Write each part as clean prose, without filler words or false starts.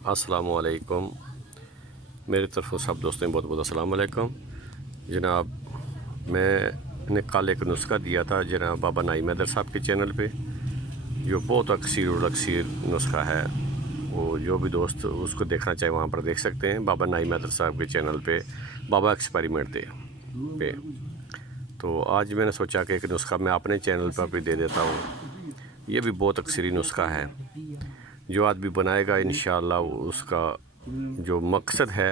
अस्सलामुअलैकुम। मेरी तरफ सब दोस्तों बहुत बहुत अस्सलाम वालेकुम। जनाब, मैंने कल एक नुस्खा दिया था जनाब बाबा नाइम हैदर साहब के चैनल पे, जो बहुत अक्सर नुस्खा है। वो जो भी दोस्त उसको देखना चाहे वहाँ पर देख सकते हैं, बाबा नाइम हैदर साहब के चैनल पे, बाबा एक्सपेरिमेंट पे। तो आज मैंने सोचा कि एक नुस्खा मैं अपने चैनल पर भी दे देता हूँ। ये भी बहुत अक्सरी नुस्खा है, जो आदमी बनाएगा इंशाअल्लाह उसका जो मकसद है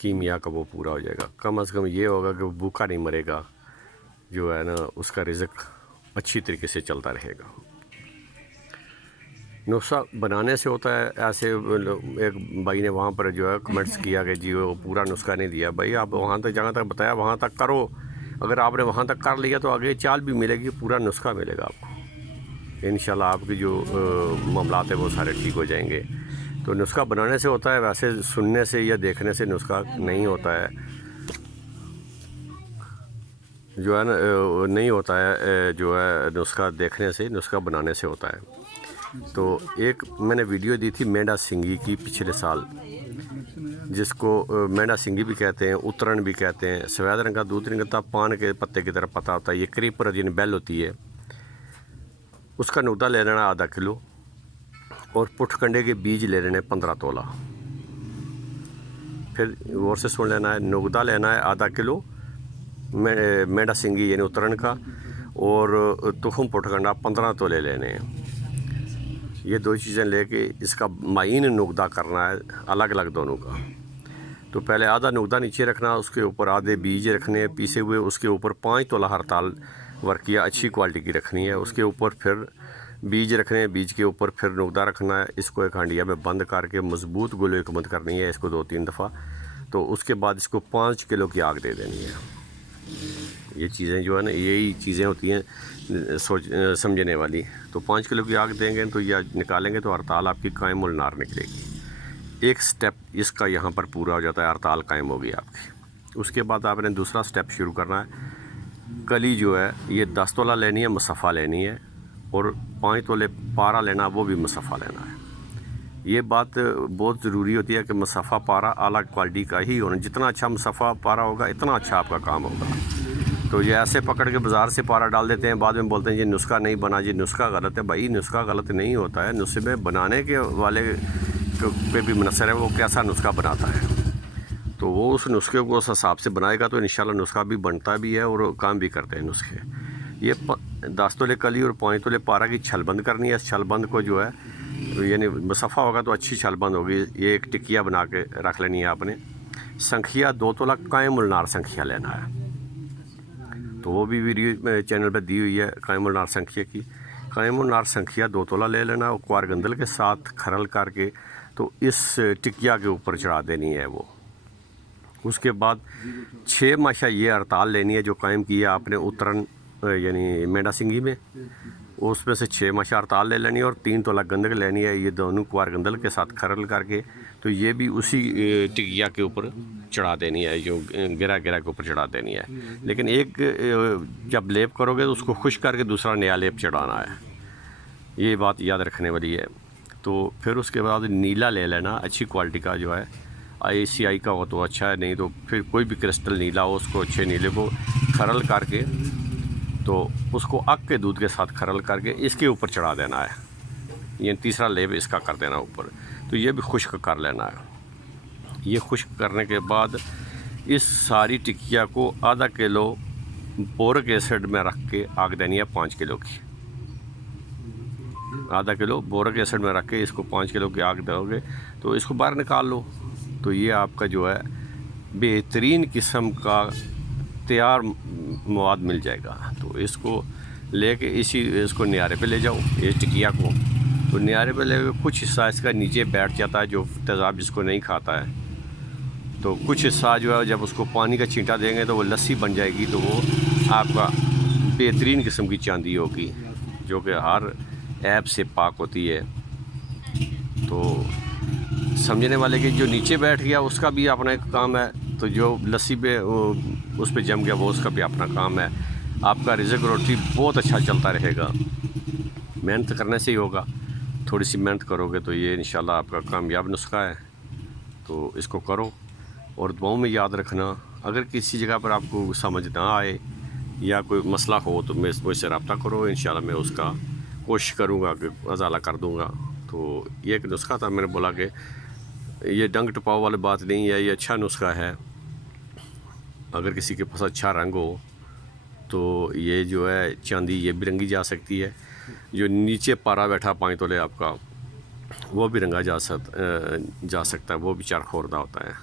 कीमिया का वो पूरा हो जाएगा। कम से कम ये होगा कि वो भूखा नहीं मरेगा, जो है ना उसका रिज़्क अच्छी तरीके से चलता रहेगा। नुस्खा बनाने से होता है ऐसे। एक भाई ने वहाँ पर जो है कमेंट्स किया कि जी वो पूरा नुस्खा नहीं दिया। भाई आप वहाँ तक जहाँ तक बताया वहाँ तक करो। अगर आपने वहाँ तक कर लिया तो आगे चाल भी मिलेगी, पूरा नुस्खा मिलेगा आपको। इंशाल्लाह आपकी जो मामलात है वो सारे ठीक हो जाएंगे। तो नुस्खा बनाने से होता है, वैसे सुनने से या देखने से नुस्खा नहीं होता है, जो है ना नहीं होता है। जो है नुस्खा देखने से, नुस्खा बनाने से होता है। तो एक मैंने वीडियो दी थी मेंढा सिंगी की पिछले साल, जिसको मेंढा सिंगी भी कहते हैं, उतरण भी कहते हैं। सफ़ेद रंग का दूध नहीं करता, पान के पत्ते की तरह पता होता है। ये क्रीपर यानी बेल होती है, उसका नुकदा ले लेना आधा किलो, और पुटकंडे के बीज ले लेने 15 तोला। फिर गौर से सुन लेना है, नुकदा लेना है आधा किलो मेंढा सिंगी यानी उतरण का, और तुखम पुटकंडा 15 तोले लेने हैं। ये दो चीज़ें लेके इसका माइन नुकदा करना है अलग अलग दोनों का। तो पहले आधा नुकदा नीचे रखना, उसके ऊपर आधे बीज रखने हैं पीसे हुए, उसके ऊपर 5 तोला हरताल वर्किया अच्छी क्वालिटी की रखनी है, उसके ऊपर फिर बीज रखने हैं, बीज के ऊपर फिर नुकदा रखना है। इसको एक हांडिया में बंद करके मज़बूत गोले को बंद करनी है इसको 2-3 दफ़ा। तो उसके बाद इसको 5 किलो की आग दे देनी है। ये चीज़ें जो है ना, यही चीज़ें होती हैं समझने वाली। तो 5 किलो की आग देंगे तो या निकालेंगे तो हड़ताल आपकी कायम उल नार निकलेगी। एक स्टेप इसका यहाँ पर पूरा हो जाता है, हड़ताल कायम होगी आपकी। उसके बाद आपने दूसरा स्टेप शुरू करना है। कली जो है ये 10 तोला लेनी है, मुसफ़ा लेनी है, और 5 तोले पारा लेना, वो भी मुसफ़ा लेना है। ये बात बहुत ज़रूरी होती है कि मुसफ़ा पारा अलग क्वालिटी का ही होना। जितना अच्छा मुसफ़ा पारा होगा इतना अच्छा आपका काम होगा। तो ये ऐसे पकड़ के बाज़ार से पारा डाल देते हैं, बाद में बोलते हैं ये नुस्खा नहीं बना, जी नुस्खा गलत है। भाई नुस्खा गलत नहीं होता है, नुस्खे बनाने के वाले पे भी मुनसर है वो कैसा नुस्खा बनाता है। तो वो उस नुस्खे को उस हिसाब से बनाएगा तो इंशाल्लाह नुस्खा भी बनता भी है और काम भी करते हैं नुस्खे। ये 10 तोले कली और 5 तोले पारा की छल बंद करनी है। इस छल बंद को जो है यानी मुसफ़ा होगा तो अच्छी छल बंद होगी। ये एक टिकिया बना के रख लेनी है आपने। संखिया 2 तोला कायम उल नार संखिया लेना है, तो वो भी वीडियो चैनल पर दी हुई है कायम उल नार संखिया की। कायम उल नार संखिया 2 तोला ले लेना और क्वार गंदल के साथ खरल करके तो इस टिकिया के ऊपर चढ़ा देनी है वो। उसके बाद 6 माशा ये हड़ताल लेनी है जो कायम की है आपने उतरन यानी मेंढा सिंगी में, उसमें से 6 माशा हड़ताल ले लेनी है और 3 तोला गंदक लेनी है। ये दोनों क्वार गंदल के साथ खरल करके तो ये भी उसी टिकिया के ऊपर चढ़ा देनी है, जो गिरा गिरा के ऊपर चढ़ा देनी है। लेकिन एक जब लेप करोगे तो उसको खुश करके दूसरा नया लेप चढ़ाना है, ये बात याद रखने वाली है। तो फिर उसके बाद नीला ले लेना अच्छी क्वालिटी का, जो है ICI का हो तो अच्छा है, नहीं तो फिर कोई भी क्रिस्टल नीला हो उसको अच्छे नीले को खरल करके तो उसको अग के दूध के साथ खरल करके इसके ऊपर चढ़ा देना है। ये तीसरा लेप इसका कर देना ऊपर। तो ये भी खुश्क कर लेना है। ये खुश्क करने के बाद इस सारी टिकिया को आधा किलो बोरिक एसिड में रख के आग देनी है 5 किलो की। आधा किलो बोरिक एसिड में रख के इसको 5 किलो की आग दोगे तो इसको बाहर निकाल लो। तो ये आपका जो है बेहतरीन किस्म का तैयार मवाद मिल जाएगा। तो इसको लेके इसको नियारे पे ले जाओ, ये टिकिया को। तो नियारे पे ले कुछ हिस्सा इसका नीचे बैठ जाता है जो तेज़ाब जिसको नहीं खाता है, तो कुछ हिस्सा जो है जब उसको पानी का छींटा देंगे तो वो लस्सी बन जाएगी। तो वो आपका बेहतरीन किस्म की चांदी होगी जो कि हर ऐप से पाक होती है। तो समझने वाले के जो नीचे बैठ गया उसका भी अपना एक काम है, तो जो लस्सी पे उस पे जम गया वो उसका भी अपना काम है। आपका रिज़्क रोटी बहुत अच्छा चलता रहेगा, मेहनत करने से ही होगा। थोड़ी सी मेहनत करोगे तो ये इंशाल्लाह आपका कामयाब नुस्खा है। तो इसको करो और दुआओं में याद रखना। अगर किसी जगह पर आपको समझ ना आए या कोई मसला हो तो मुझसे रब्ता करो, इंशाल्लाह मैं उसका कोशिश करूँगा कि अजाला कर दूँगा। तो ये एक नुस्खा था, मैंने बोला कि ये डंग टपाव वाली बात नहीं है, ये अच्छा नुस्खा है। अगर किसी के पास अच्छा रंग हो तो ये जो है चांदी ये भी रंगी जा सकती है। जो नीचे पारा बैठा 5 तोले आपका, वो भी रंगा जा सकता है, वो भी चरखोरदा होता है।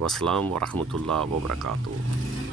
वस्सलाम व रहमतुल्लाह व बरकातुहू।